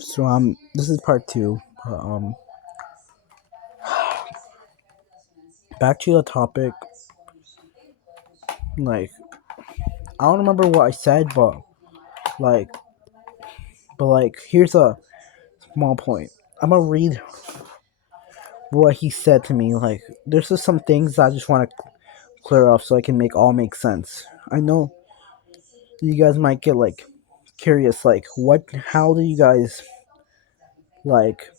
So this is part two. Back to the topic. Like, I don't remember what I said, like, here's a small point. I'm gonna read what he said to me. Like, there's just some things I just want to clear up so I can make sense. I know you guys might get like curious, like, what? How do you guys like?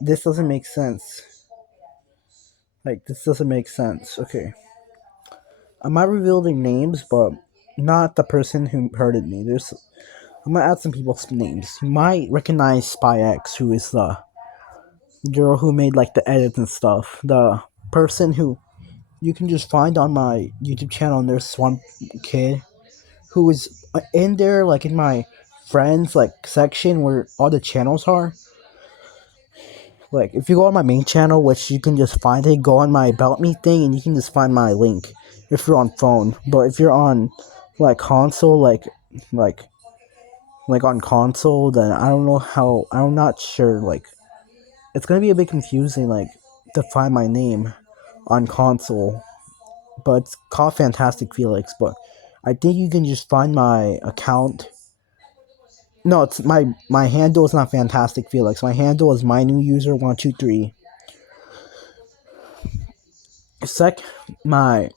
This doesn't make sense. Like, this doesn't make sense. Okay, I might reveal their names, but not the person who hurted me. I'm gonna add some people's names. You might recognize Spy X, who is the girl who made like the edits and stuff. The person who you can just find on my YouTube channel. And there's one kid who is in there, like in my friends like section where all the channels are. Like if you go on my main channel, which you can just find it, go on my about me thing, and you can just find my link if you're on phone. But if you're on like console, like on console, then I don't know how. I'm not sure. Like it's gonna be a bit confusing, like to find my name on console. But it's called Fantastic Felix. But I think you can just find my account. No, it's my handle is not Fantastic Felix. My handle is my new user 123. Sec my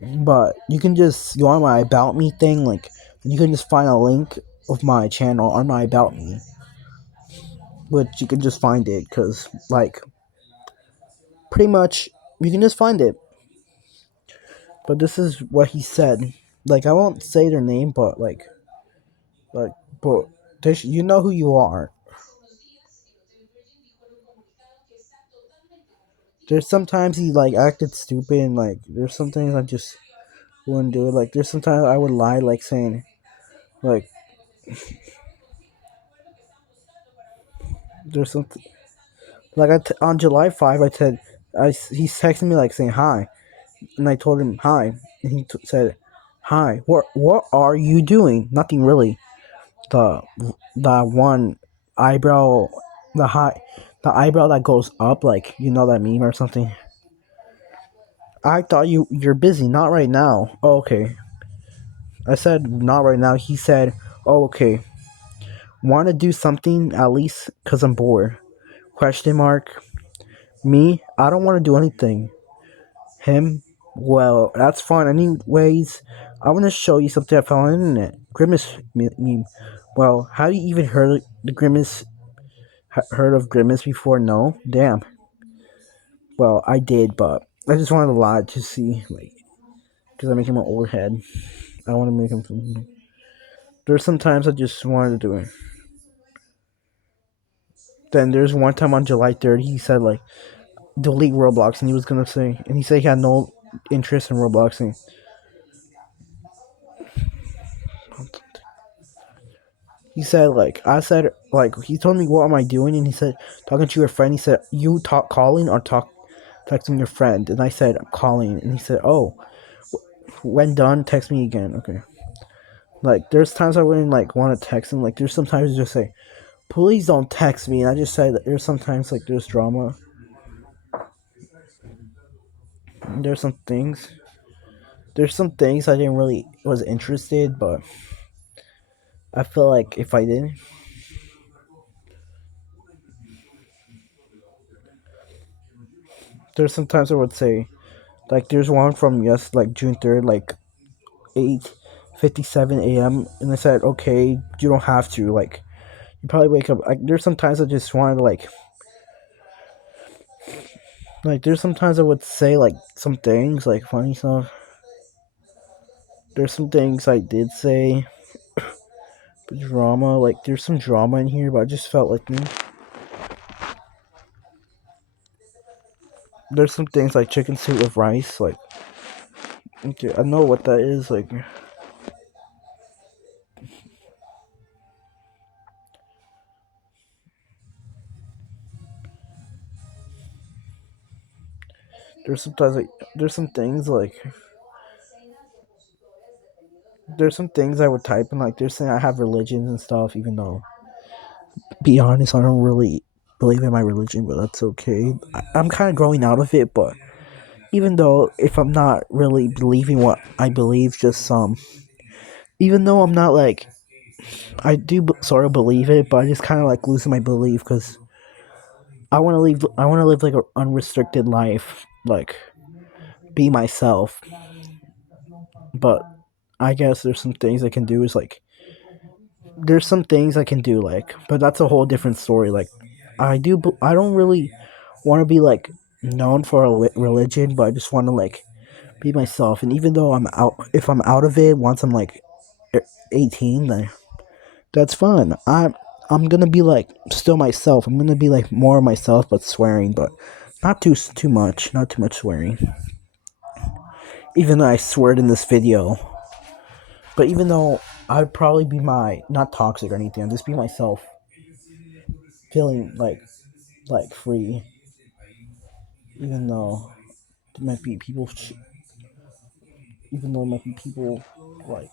but you can just go on my about me thing, like you can just find a link of my channel on my about me, which you can just find it because like pretty much you can just find it. But this is what he said. Like I won't say their name, but like but you know who you are. There's sometimes he like acted stupid, and like there's sometimes I just wouldn't do it. Like there's sometimes I would lie, like saying like there's something like on July 5th I said he texted me like saying hi, and I told him hi, and he said hi. What are you doing? Nothing really. The the one eyebrow, the high, the eyebrow that goes up, like you know that meme or something. I thought you're busy, not right now. Oh, okay. I said not right now. He said, oh, okay. Want to do something at least because I'm bored? Question mark. Me, I don't want to do anything. Him, well, that's fine. Anyways, I want to show you something I found on the internet. Grimace meme. Well, how do you even heard of Grimace before? No, damn. Well, I did, but I just wanted a lot to see, like, because I make him an old head. I want to make him. There's sometimes I just wanted to do it. Then there's one time on July 3rd, he said like delete Roblox, and he was gonna say, and he said he had no interest in Robloxing. He said like I said like he told me what am I doing, and he said talking to your friend. He said you talk calling or texting your friend, and I said I'm calling, and he said oh when done text me again. Okay. Like there's times I wouldn't like want to text him. Like there's sometimes I just say please don't text me, and I just say that there's sometimes like there's drama. There's some things. There's some things I didn't really was interested, but I feel like if I did, there's sometimes I would say, like there's one from like June 3rd, like 8:57 a.m. and I said, okay, you don't have to. Like you probably wake up. Like there's sometimes I just wanted to like there's sometimes I would say like some things like funny stuff. There's some things I did say, but drama. Like there's some drama in here, but I just felt like me. There's some things like chicken soup with rice. Like okay, I know what that is. Like there's sometimes like there's some things I would type and like they're saying I have religions and stuff, even though be honest, I don't really believe in my religion, but that's okay. I'm kind of growing out of it, but even though if I'm not really believing what I believe, just even though I'm not like I do sort of believe it, but I just kind of like losing my belief because I want to leave. I want to live like an unrestricted life, like be myself. But I guess there's some things I can do. Is like there's some things I can do, like, but that's a whole different story. Like I do. I don't really want to be like known for a religion, but I just want to like be myself. And even though I'm out, if I'm out of it once I'm like 18, then that's fun. I'm gonna be like still myself. I'm gonna be like more of myself, but swearing, but not too much. Not too much swearing. Even though I sweared in this video, but even though I'd probably be my not toxic or anything, I'd just be myself, feeling like free. Even though there might be people, even though there might be people like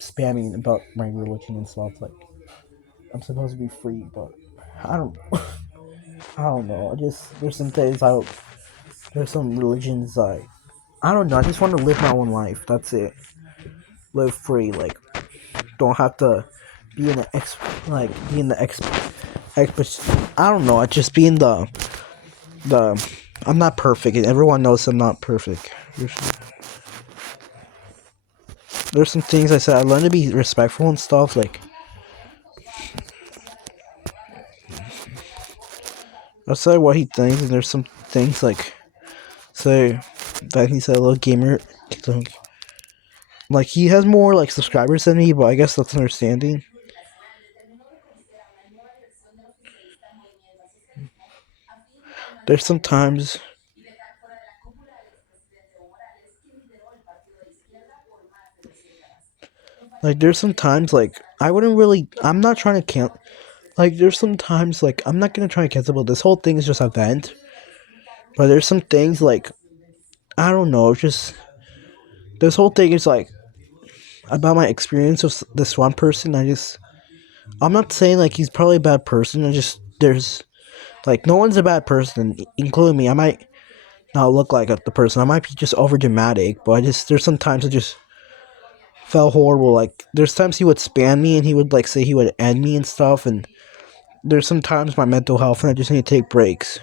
spamming about my religion and stuff. Like I'm supposed to be free, but I don't. I don't know. I just there's some things I don't. There's some religions I don't know. I just want to live my own life. That's it. Live free. Like don't have to be in the be in the I don't know. I just be in the. I'm not perfect, and everyone knows I'm not perfect. There's some things I said. I learned to be respectful and stuff. Like I said what he thinks, and there's some things like say that he's a little gamer. Like he has more like subscribers than me, but I guess that's understanding. There's sometimes like there's sometimes like I wouldn't really. I'm not trying to cancel. Like there's sometimes like I'm not gonna try to cancel. But this whole thing is just a vent. But there's some things like I don't know. Just this whole thing is like about my experience with this one person. I'm not saying like he's probably a bad person. I just there's like no one's a bad person, including me. I might not look like the person. I might be just over dramatic, but I just there's sometimes I just felt horrible. Like there's times he would spam me and he would like say he would end me and stuff. And there's sometimes my mental health and I just need to take breaks.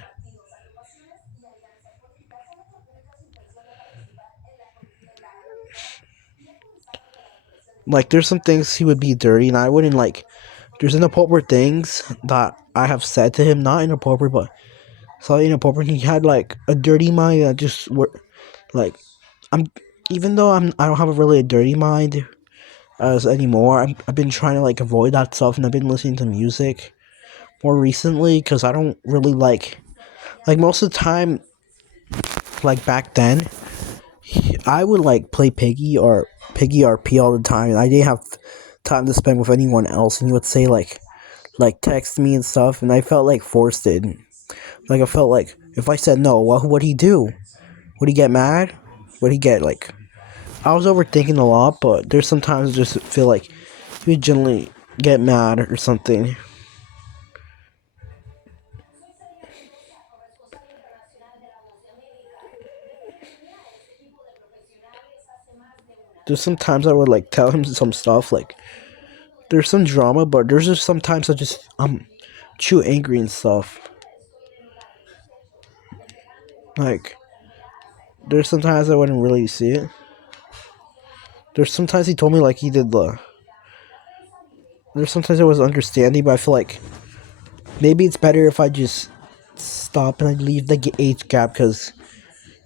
Like there's some things he would be dirty and I wouldn't like. There's inappropriate things that I have said to him, not inappropriate, but slightly inappropriate. He had like a dirty mind that just were like I'm. Even though I don't have a really a dirty mind as anymore. I've been trying to like avoid that stuff, and I've been listening to music more recently because I don't really like most of the time. Like back then, I would like play Piggy RP all the time, and I didn't have time to spend with anyone else. And he would say like text me and stuff, and I felt like forced it. Like I felt like if I said no, what would he do? Would he get mad? Would he get like? I was overthinking a lot, but there's sometimes I just feel like he would generally get mad or something. There's sometimes I would like tell him some stuff like there's some drama, but there's just sometimes I'm too angry and stuff. Like there's sometimes I wouldn't really see it. There's sometimes he told me like he did the. There's sometimes I was understanding, but I feel like maybe it's better if I just stop and I leave the age gap because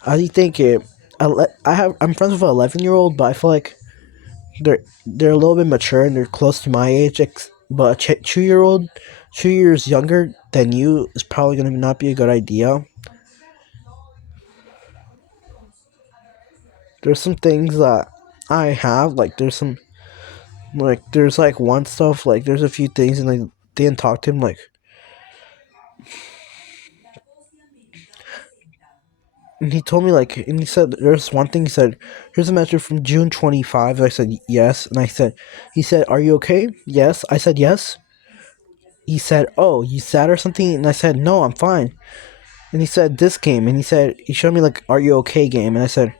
I think it. I'm friends with an 11-year-old, but I feel like they're a little bit mature and they're close to my age. But a 2-year-old, 2 years younger than you is probably gonna not be a good idea. There's some things that I have like there's like one stuff like there's a few things and I didn't talk to him like and he told me like and he said there's one thing he said here's a message from June 25. I said yes and he said are you okay? Yes. I said yes. he said, "Oh, you sad or something?" And I said, "No, I'm fine." And he said, "This game," and he showed me like, "Are you okay?" game, and I said,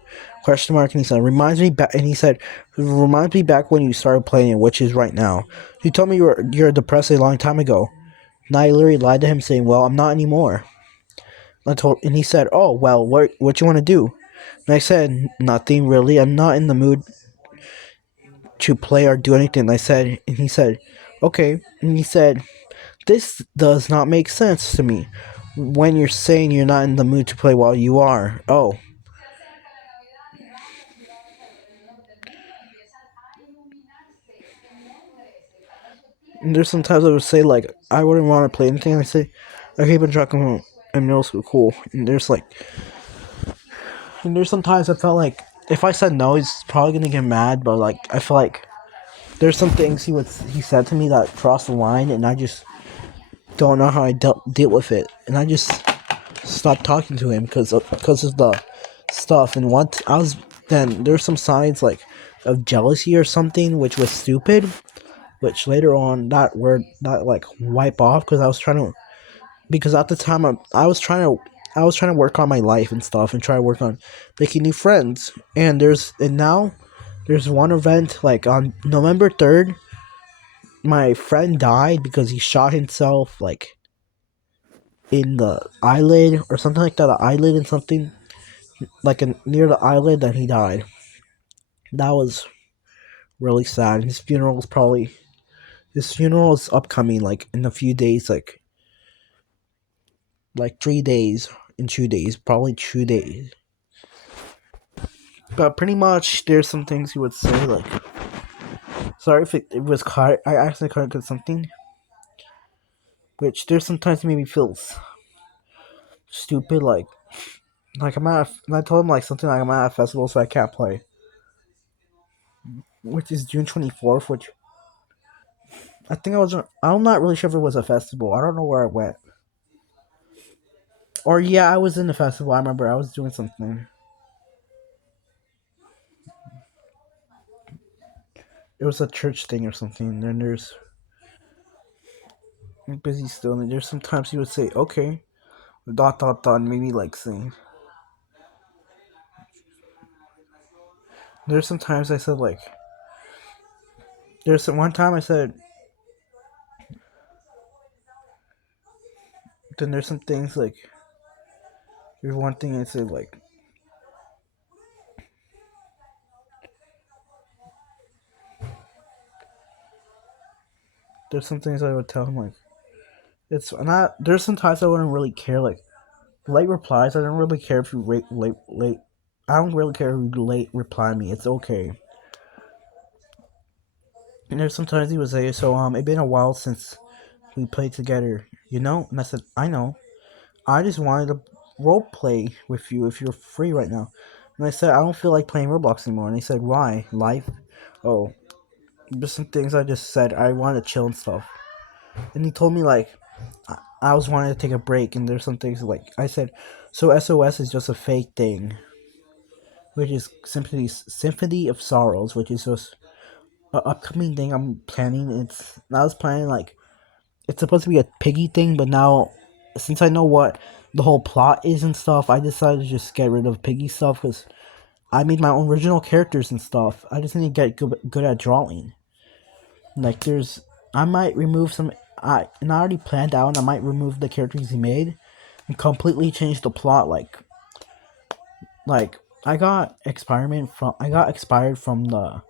question mark, and he said, "Reminds me back," and he said, "Reminds me back when you started playing it, which is right now." He told me you're depressed a long time ago, and I literally lied to him, saying, "Well, I'm not anymore." And he said, "Oh, well, what you want to do?" And I said, "Nothing really. I'm not in the mood to play or do anything." And he said, "Okay," and he said, "This does not make sense to me. When you're saying you're not in the mood to play while you are, oh." And there's sometimes I would say like I wouldn't want to play anything. And I say, "Okay, but Dragon in middle school, cool." And there's sometimes I felt like if I said no, he's probably gonna get mad. But like I feel like there's some things he said to me that crossed the line, and I just don't know how I deal with it, and I just stopped talking to him because of the stuff. And once I was then there's some signs like of jealousy or something, which was stupid. Which later on that word that like wipe off because I was trying to because at the time I was trying to work on my life and stuff and try to work on making new friends. And now there's one event like on November 3rd, my friend died because he shot himself like in the eyelid or something like that, the eyelid and something like near the eyelid. That he died. That was really sad. His funeral is upcoming like in a few days, like 3 days in 2 days, probably 2 days. But pretty much, there's some things you would say like, sorry if it was caught. I actually caught something, which there's sometimes made me feel stupid. Like I'm at, and I told him like something like I'm at a festival, so I can't play, which is June 24th. Which I think I was. I'm not really sure if it was a festival. I don't know where I went. Or yeah, I was in the festival. I remember I was doing something. It was a church thing or something. And there's I'm busy still, and there's sometimes you would say, "Okay," dot dot dot, and maybe like saying. There's some times I said like. There's some one time I said. Then there's some things like. There's one thing I said like. There's some things I would tell him like. It's not. There's some times I wouldn't really care like late replies. I don't really care if you late. I don't really care if you late reply me. It's okay. And there's sometimes he would say, "So it's been a while since we played together, you know?" And I said, "I know. I just wanted to role play with you if you're free right now." And I said, "I don't feel like playing Roblox anymore." And he said, "Why? Life?" Oh, just some things I just said. I wanted to chill and stuff. And he told me like I was wanting to take a break, and there's some things like I said. So SOS is just a fake thing, which is Symphony of Sorrows, which is just an upcoming thing I'm planning. I was planning like it's supposed to be a piggy thing, but now since I know what the whole plot is and stuff, I decided to just get rid of piggy stuff because I made my own original characters and stuff. I just need to get good at drawing. Like I might remove some. And I already planned out. I might remove the characters he made and completely change the plot. Like I got expired from the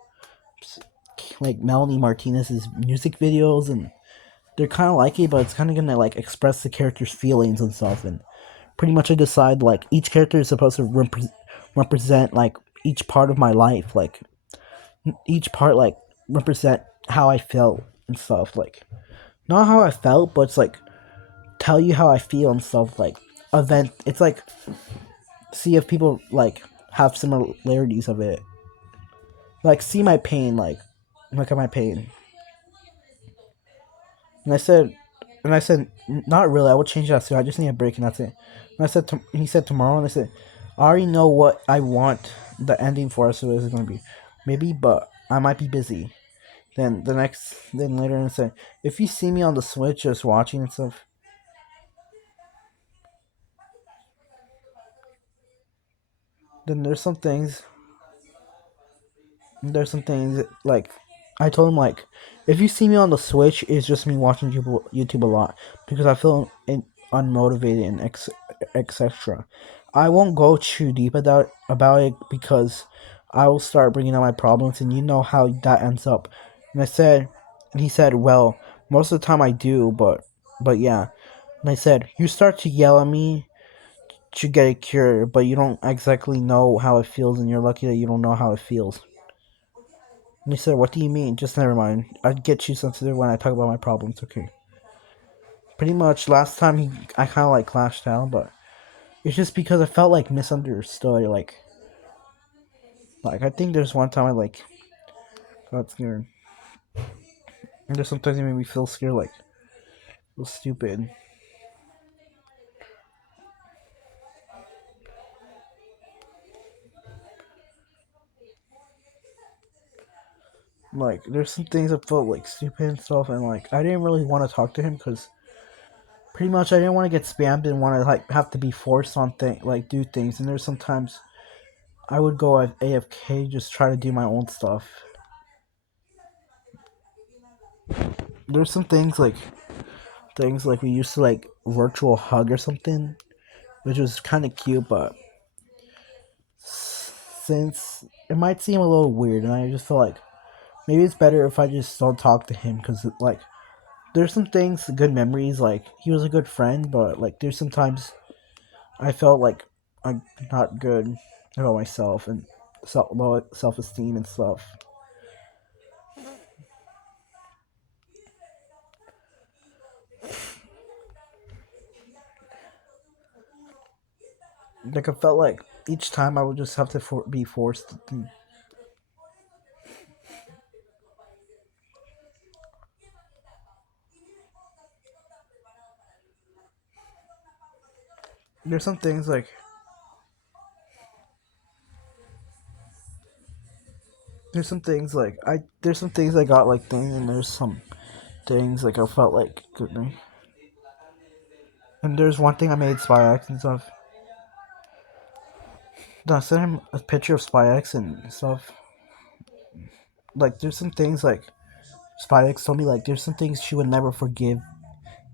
like Melanie Martinez's music videos, and they're kind of like it, but it's kind of gonna like express the character's feelings and stuff. And pretty much I decide like each character is supposed to represent like each part of my life, like each part like represent how I felt and stuff. Like not how I felt, but it's like tell you how I feel and stuff. Like event, it's like see if people like have similarities of it. Like see my pain, like look at my pain. And I said, not really. I would change that soon. I just need a break, and that's it. And I said, he said tomorrow, and I said, I already know what I want the ending for us. So it's gonna be, maybe, but I might be busy. Then later and said, if you see me on the Switch just watching and stuff, then there's some things like I told him like if you see me on the Switch, it's just me watching YouTube a lot because I feel unmotivated and etc. I won't go too deep about it because I will start bringing up my problems, and you know how that ends up. And I said, and he said, well, most of the time I do, but yeah. And I said, you start to yell at me to get a cure, but you don't exactly know how it feels, and you're lucky that you don't know how it feels. And he said, what do you mean? Just never mind. I'd get you sensitive when I talk about my problems, okay? Pretty much last time I kind of like clashed out, but it's just because I felt like misunderstood. Like I think there's one time I like got scared. And there's sometimes it made me feel scared, like feel stupid. Like there's some things that felt like stupid and stuff, and like I didn't really want to talk to him because pretty much I didn't want to get spammed and want to like have to be forced on like do things. And there's sometimes I would go at AFK just try to do my own stuff. There's some things like we used to like virtual hug or something, which was kind of cute, but since it might seem a little weird, and I just feel like maybe it's better if I just don't talk to him because like there's some things, good memories. Like he was a good friend, but like there's sometimes I felt like I'm not good about myself and low self esteem and stuff. Like I felt like each time I would just have to be forced to there's some things like there's some things I got like thing, and there's some things like I felt like good me. And there's one thing I made Spy X and stuff. No, I sent him a picture of Spy X and stuff. Like there's some things like Spy X told me like there's some things she would never forgive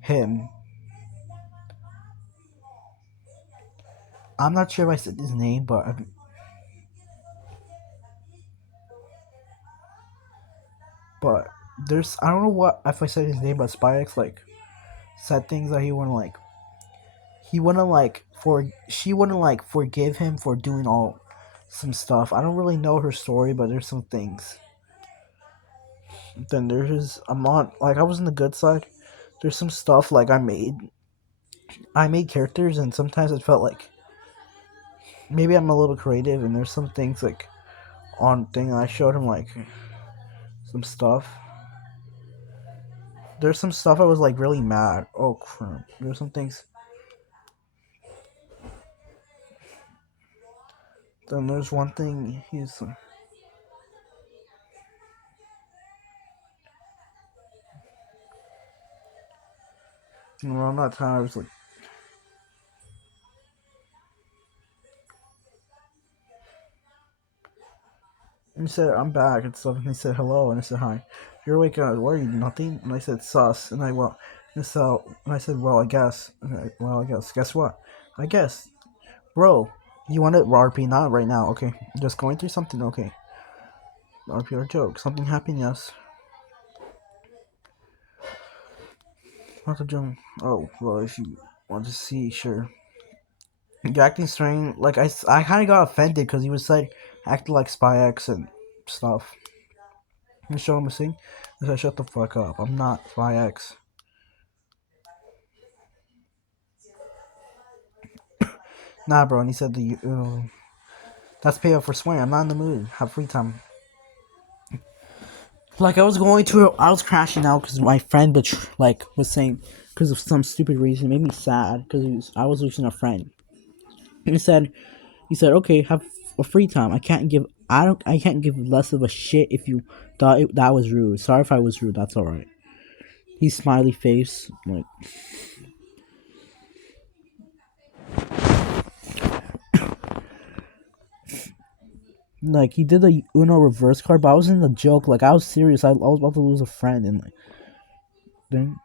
him. I'm not sure if I said his name, but there's I don't know what if I said his name, but Spy X like said things that he wouldn't like for she wouldn't like forgive him for doing all some stuff. I don't really know her story, but there's some things. Then there's I'm on like I was in the good side. There's some stuff like I made characters, and sometimes it felt like maybe I'm a little creative, and there's some things like on thing I showed him like some stuff. There's some stuff I was like really mad. Oh crap! There's some things. Then there's one thing he's around that time I was like and he said I'm back and stuff, and he said hello, and I said hi. You're awake. What are you? Nothing. And I said sus, and I said well I guess. Well I guess. Guess what? I guess, bro. You want it RP? Not right now. Okay. Just going through something. Okay. RP or joke. Something happened. Yes. Not a joke. Oh well, if you want to see, sure. You're acting strange. Like I kind of got offended because he was like acting like Spy X and stuff. You show him a thing. I said, shut the fuck up. I'm not Spy X. Nah, bro. And he said that's payoff for swearing. I'm not in the mood. Have free time. Like I was crashing out because my friend, was saying because of some stupid reason, it made me sad because I was losing a friend. And he said, okay, have a free time. I can't give less of a shit if you that was rude. Sorry if I was rude. That's all right. He's smiley face. Like he did a Uno reverse card, but I was in the joke. Like I was serious. I was about to lose a friend, and like then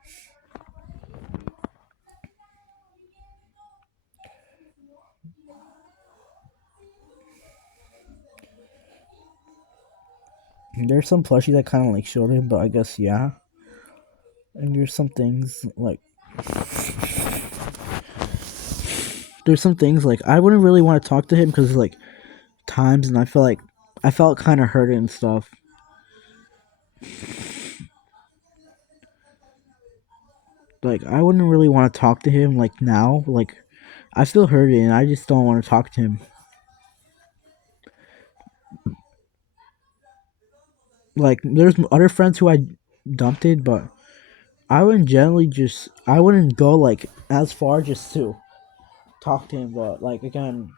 there's some plushie that kind of like showed him, but I guess yeah. And there's some things like I wouldn't really want to talk to him because like times, and I felt kind of hurt and stuff. Like I wouldn't really want to talk to him like now. Like I still hurt and I just don't want to talk to him. Like there's other friends who I dumped it, but I wouldn't go like as far just to talk to him. But like again,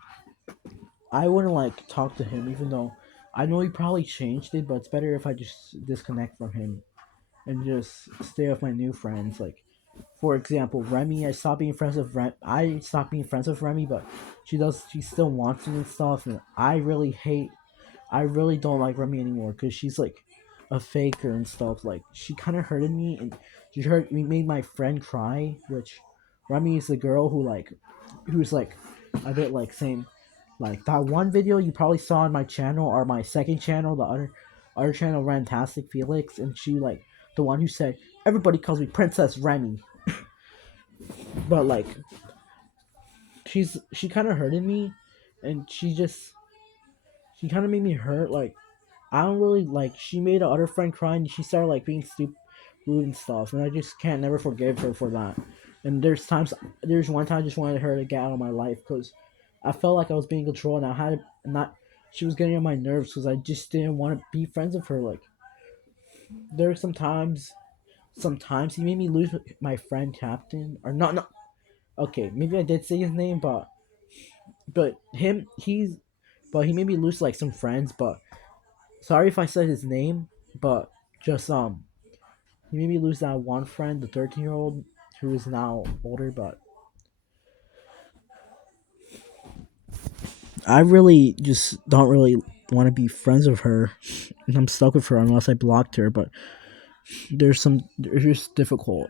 I wouldn't like talk to him even though I know he probably changed it, but it's better if I just disconnect from him and just stay with my new friends. Like for example, Remy, I stopped being friends with Remy, but she still wants me and stuff, and I really don't like Remy anymore because she's like a faker and stuff. Like she kind of hurted me, and made my friend cry. Which Remy is the girl who's like a bit like same, like that one video you probably saw on my channel or my second channel, the other channel, Rantastic Felix, and she like the one who said everybody calls me Princess Remy, but like she kind of hurted me, and she kind of made me hurt. Like I don't really like. She made a other friend cry, and she started like being stupid, rude and stuff, and I just can't never forgive her for that. And there's one time I just wanted her to get out of my life because I felt like I was being controlled, and I had not. She was getting on my nerves because I just didn't want to be friends with her. Like there's sometimes he made me lose my friend Captain, or not. Not okay. Maybe I did say his name, but him but he made me lose like some friends. But sorry if I said his name, but just he made me lose that one friend, the 13-year-old, who is now older. But I really just don't really want to be friends with her, and I'm stuck with her unless I blocked her. But there's just difficult.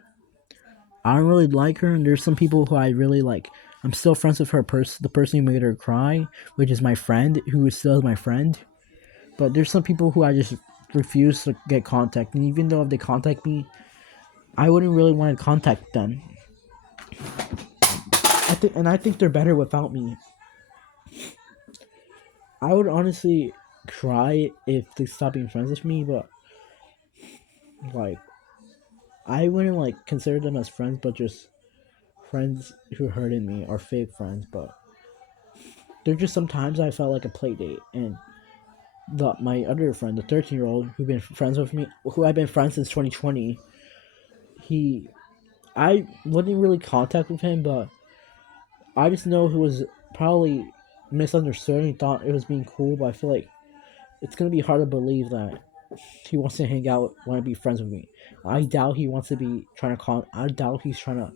I don't really like her, and there's some people who I really like. I'm still friends with the person who made her cry, which is my friend, who is still my friend. But there's some people who I just refuse to get contact, and even though if they contact me, I wouldn't really want to contact them. I think they're better without me. I would honestly cry if they stop being friends with me, but like I wouldn't like consider them as friends, but just friends who hurted me or fake friends. But there just sometimes I felt like a play date, and the my other friend, the 13-year-old who been friends with me, who I've been friends since 2020, he I wouldn't really contact with him, but I just know he was probably misunderstood. He thought it was being cool, but I feel like it's gonna be hard to believe that he wants to hang out, want to be friends with me. I doubt he wants to be trying to call. I doubt he's trying to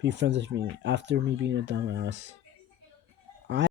be friends with me after me being a dumbass. I